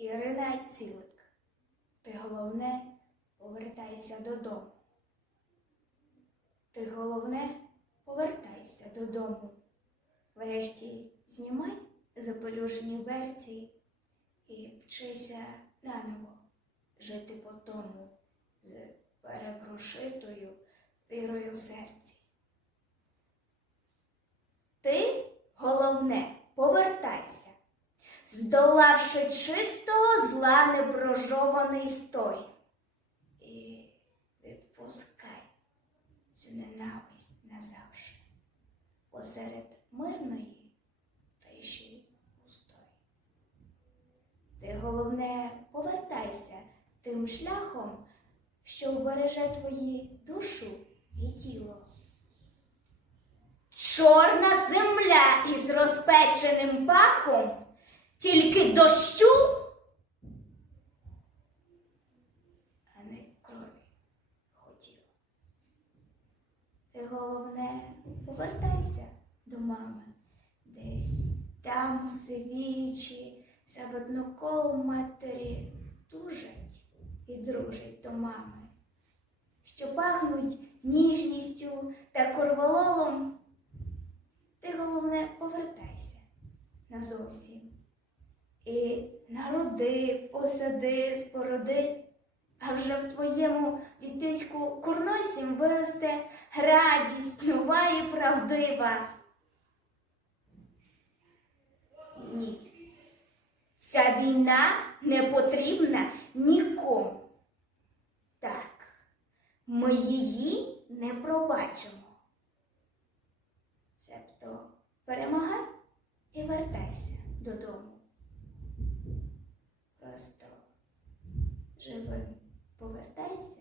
Ірина Цілик. Ти головне повертайся додому. Ти головне повертайся додому. Врешті знімай запелюжені берці і вчися наново жити по тому з перепрошитою вірою серці. Ти головне повертайся, здолавши чистого зла непрожований стогін. І відпускай цю ненависть назавжди посеред мирної тиші пустої. Ти головне повертайся тим шляхом, що вбереже твої душу і тіло. Чорна земля із розпеченим пахом, тільки дощу, а не крові хотіла. Ти головне повертайся до мами, десь там сивічі, за одноколом матері тужать і дружать до мами, що пахнуть ніжністю та корвалолом. Ти головне повертайся назовсім. І народи, посади, спороди, а вже в твоєму дітиську курносім виросте радість нова і правдива. Ні. Ця війна не потрібна нікому. Так, ми її не пробачимо. Себто перемагай і вертайся додому. живим. Повертайся